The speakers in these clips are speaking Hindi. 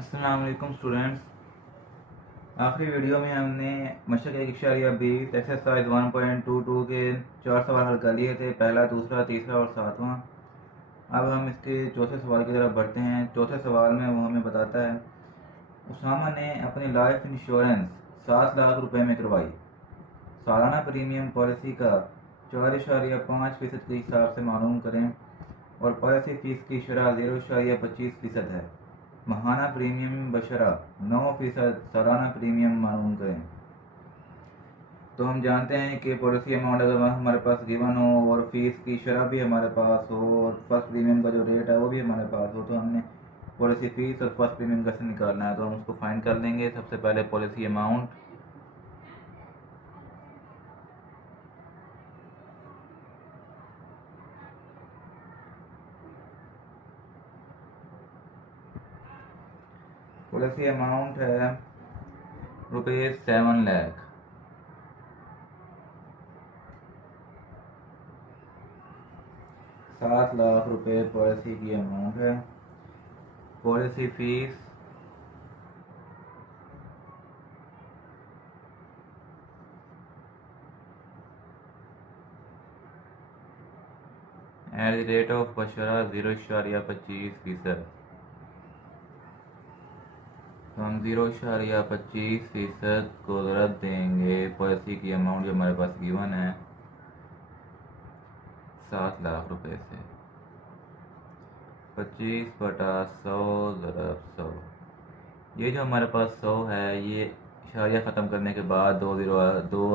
अस्सलाम वालेकुम स्टूडेंट्स। आखिरी वीडियो में हमने मशक 1.20 एक्सरसाइज 1.22 के 4 सवाल हल कर लिए थे, पहला, दूसरा, तीसरा और सातवां। अब हम इसके चौथे सवाल की तरफ बढ़ते हैं। चौथे सवाल में वो हमें बताता है, उसामा ने अपनी लाइफ इंश्योरेंस 7 लाख रुपए में करवाई। सालाना प्रीमियम पॉलिसी का 4.5% के हिसाब से मालूम करें और पॉलिसी फीस की शरह 0.25% है। माहाना प्रीमियम बशरा 9% सालाना प्रीमियम मालूम करें। तो हम जानते हैं कि पॉलिसी अमाउंट अगर हमारे पास गिवन हो और फीस की शरह भी हमारे पास हो और फर्स्ट प्रीमियम का जो रेट है वो भी हमारे पास हो, तो हमने पॉलिसी फीस और फर्स्ट प्रीमियम कैसे निकालना है, तो हम उसको फाइंड कर लेंगे। सबसे पहले पॉलिसी अमाउंट, पॉलिसी अमाउंट है रुपये 7 लाख। 7 लाख रुपए पॉलिसी की अमाउंट है। Policy fees at the rate of Bushra 0.25%। तो हम 0.25% को ज़रब देंगे पॉलिसी की अमाउंट जो हमारे पास गिवन है 7 लाख रुपए से। 25/100 ज़रब 100। ये जो हमारे पास 100 है, ये इशारिया ख़त्म करने के बाद दो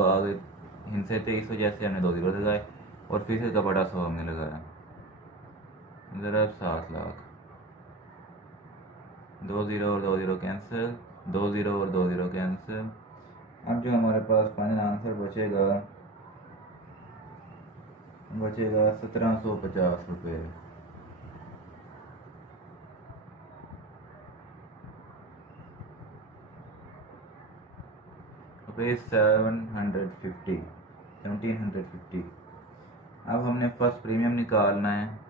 आगे हिंसे थे, इस वजह से हमने 2 ज़ीरो लगाए और फिर से का बड़ा 100 हमने लगाया। ज़रब 7 लाख। 2 ज़ीरो और 2 ज़ीरो कैंसिल, 2 ज़ीरो और 2 ज़ीरो कैंसिल। अब जो हमारे पास फाइनल आंसर बचेगा 1750 रुपये। रुपये 1750। अब हमने फर्स्ट प्रीमियम निकालना है।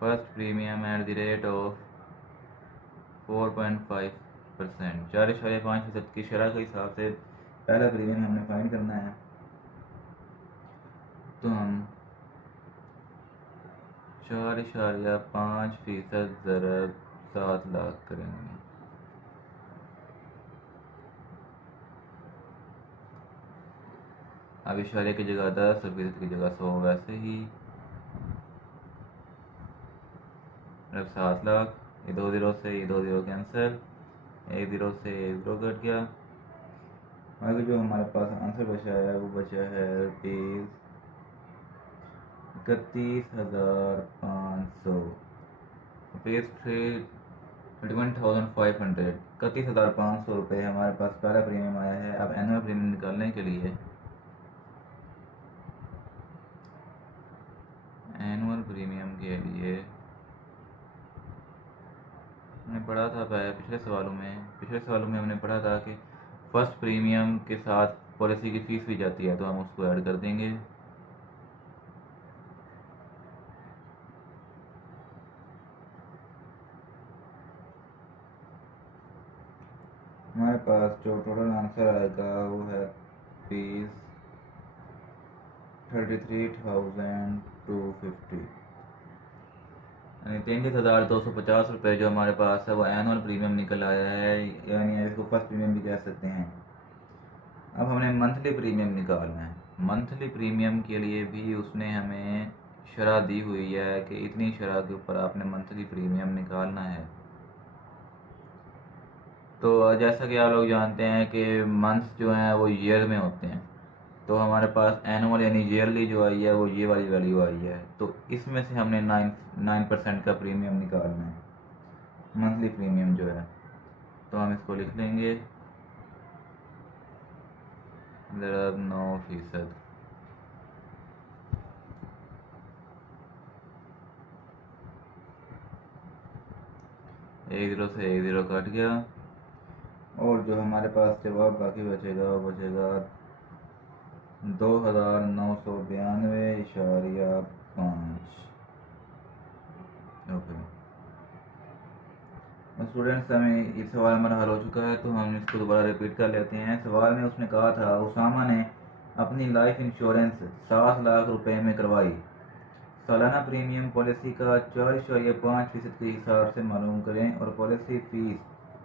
First premium at the rate of 4.5%, 4.5% की शरह के हिसाब से पहला प्रीमियम हमने फाइंड करना है। तो हम 4.5% ज़रब 7 लाख करेंगे। अब इशारे की जगह 10 और फीसद की जगह 100, वैसे ही अब 7 लाख। ये 2 ज़ीरो से ये 2 ज़ीरो कैंसिल, 1 ज़ीरो से 1 ज़ीरो कट गया। आगे जो हमारे पास आंसर बचा है वो बचा है रुपीज़ 31,500। रुपीज़ 31,500, 31,500 रुपये हमारे पास पहला प्रीमियम आया है। अब एनुअल प्रीमियम निकालने के लिए हमने पढ़ा था पिछले सवालों में हमने पढ़ा था कि फर्स्ट प्रीमियम के साथ पॉलिसी की फ़ीस भी जाती है, तो हम उसको ऐड कर देंगे। हमारे पास जो टोटल आंसर आएगा वो है फीस 33,250, यानी 33,250 रुपये जो हमारे पास है वो एनुअल प्रीमियम निकल आया है, यानी इसको फर्स्ट प्रीमियम भी कह सकते हैं। अब हमने मंथली प्रीमियम निकालना है। मंथली प्रीमियम के लिए भी उसने हमें शरह दी हुई है कि इतनी शरह के ऊपर आपने मंथली प्रीमियम निकालना है। तो जैसा कि आप लोग जानते हैं कि मंथ्स जो हैं वो ईयर में होते हैं, तो हमारे पास एनुअल यानी ईयरली जो आई है वो ये वाली वैल्यू आई है। तो इसमें से हमने 9% का प्रीमियम निकालना है, मंथली प्रीमियम जो है। तो हम इसको लिख लेंगे ज़रा 9%। 1 ज़ीरो से 1 ज़ीरो कट गया और जो हमारे पास जवाब बाकी बचेगा वो बचेगा 2992.5। ओके स्टूडेंट्स, हमें ये सवाल हमारा हल हो चुका है, तो हम इसको दोबारा रिपीट कर लेते हैं। सवाल में उसने कहा था, उसामा ने अपनी लाइफ इंश्योरेंस 7 लाख रुपए में करवाई। सालाना प्रीमियम पॉलिसी का 4.5% के हिसाब से मालूम करें और पॉलिसी फीस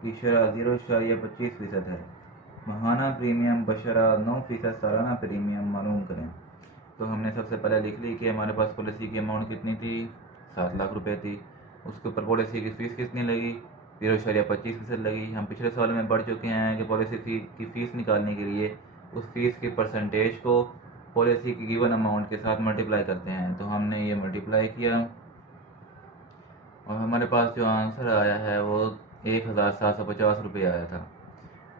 की शरह 0.25% है। माहाना प्रीमियम बशरा 9% सालाना प्रीमियम मालूम करें। तो हमने सबसे पहले लिख ली कि हमारे पास पॉलिसी की अमाउंट कितनी थी, 7 लाख रुपए थी। उसके ऊपर पॉलिसी की फ़ीस कितनी लगी, 0.25% लगी। हम पिछले साल में पढ़ चुके हैं कि पॉलिसी की फ़ीस निकालने के लिए उस फीस के परसेंटेज को पॉलिसी की गिवन अमाउंट के साथ मल्टीप्लाई करते हैं। तो हमने ये मल्टीप्लाई किया और हमारे पास जो आंसर आया है वो 1,750 रुपये आया था।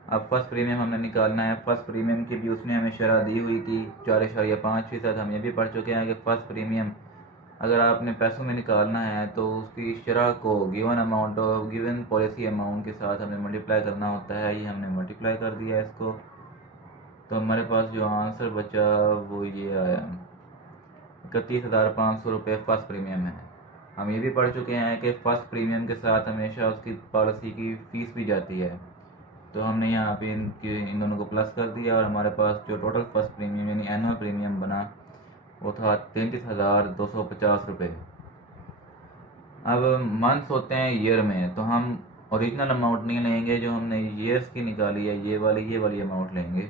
अब फर्स्ट प्रीमियम हमने निकालना है। फर्स्ट प्रीमियम की भी उसने हमें शरह दी हुई थी 4.5%। हम ये भी पढ़ चुके हैं कि फर्स्ट प्रीमियम अगर आपने पैसों में निकालना है तो उसकी शरह को गिवन अमाउंट और गिवन पॉलिसी अमाउंट के साथ हमें मल्टीप्लाई करना होता है। ये हमने मल्टीप्लाई कर दिया इसको, तो हमारे पास जो आंसर बचा वो ये आया, 31,500 रुपये फर्स्ट प्रीमियम है। हम ये भी पढ़ चुके हैं कि फर्स्ट प्रीमियम के साथ हमेशा उसकी पॉलिसी की फ़ीस भी जाती है। तो हमने यहाँ पे इन दोनों को प्लस कर दिया और हमारे पास जो टोटल फर्स्ट प्रीमियम यानी एनुअल प्रीमियम बना वो था 33,250 रुपये। अब मंथ्स होते हैं ईयर में, तो हम ओरिजिनल अमाउंट नहीं लेंगे जो हमने ईयर्स की निकाली है, ये वाली अमाउंट लेंगे।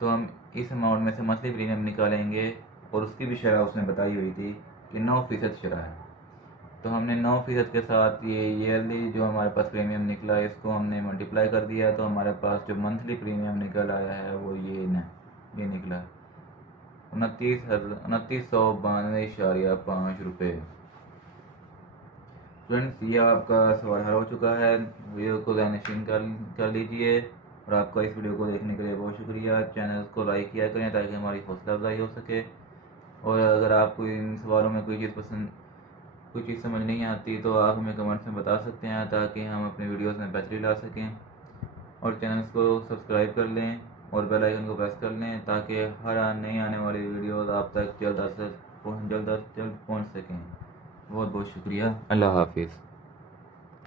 तो हम इस अमाउंट में से मंथली प्रीमियम निकालेंगे और उसकी भी शरह उसने बताई हुई थी कि 9% शरह है। तो हमने 9% के साथ ये ईयरली जो हमारे पास प्रीमियम निकला है इसको हमने मल्टीप्लाई कर दिया। तो हमारे पास जो मंथली प्रीमियम निकल आया है वो ये निकला 29,92.5 रुपये। फ्रेंड्स, ये आपका सवाल हल हो चुका है। वीडियो को नशीन कर लीजिए और आपका इस वीडियो को देखने के लिए बहुत शुक्रिया। चैनल को लाइक किया करें ताकि हमारी हौसला अफजाई हो सके। और अगर आपको इन सवालों में कोई चीज़ समझ नहीं आती तो आप हमें कमेंट्स में बता सकते हैं ताकि हम अपनी वीडियोस में बेहतरी ला सकें। और चैनल्स को सब्सक्राइब कर लें और बेल आइकन को प्रेस कर लें ताकि हर नई आने वाली वीडियोस आप तक जल्द पहुंच सकें। बहुत बहुत शुक्रिया। अल्लाह हाफिज़।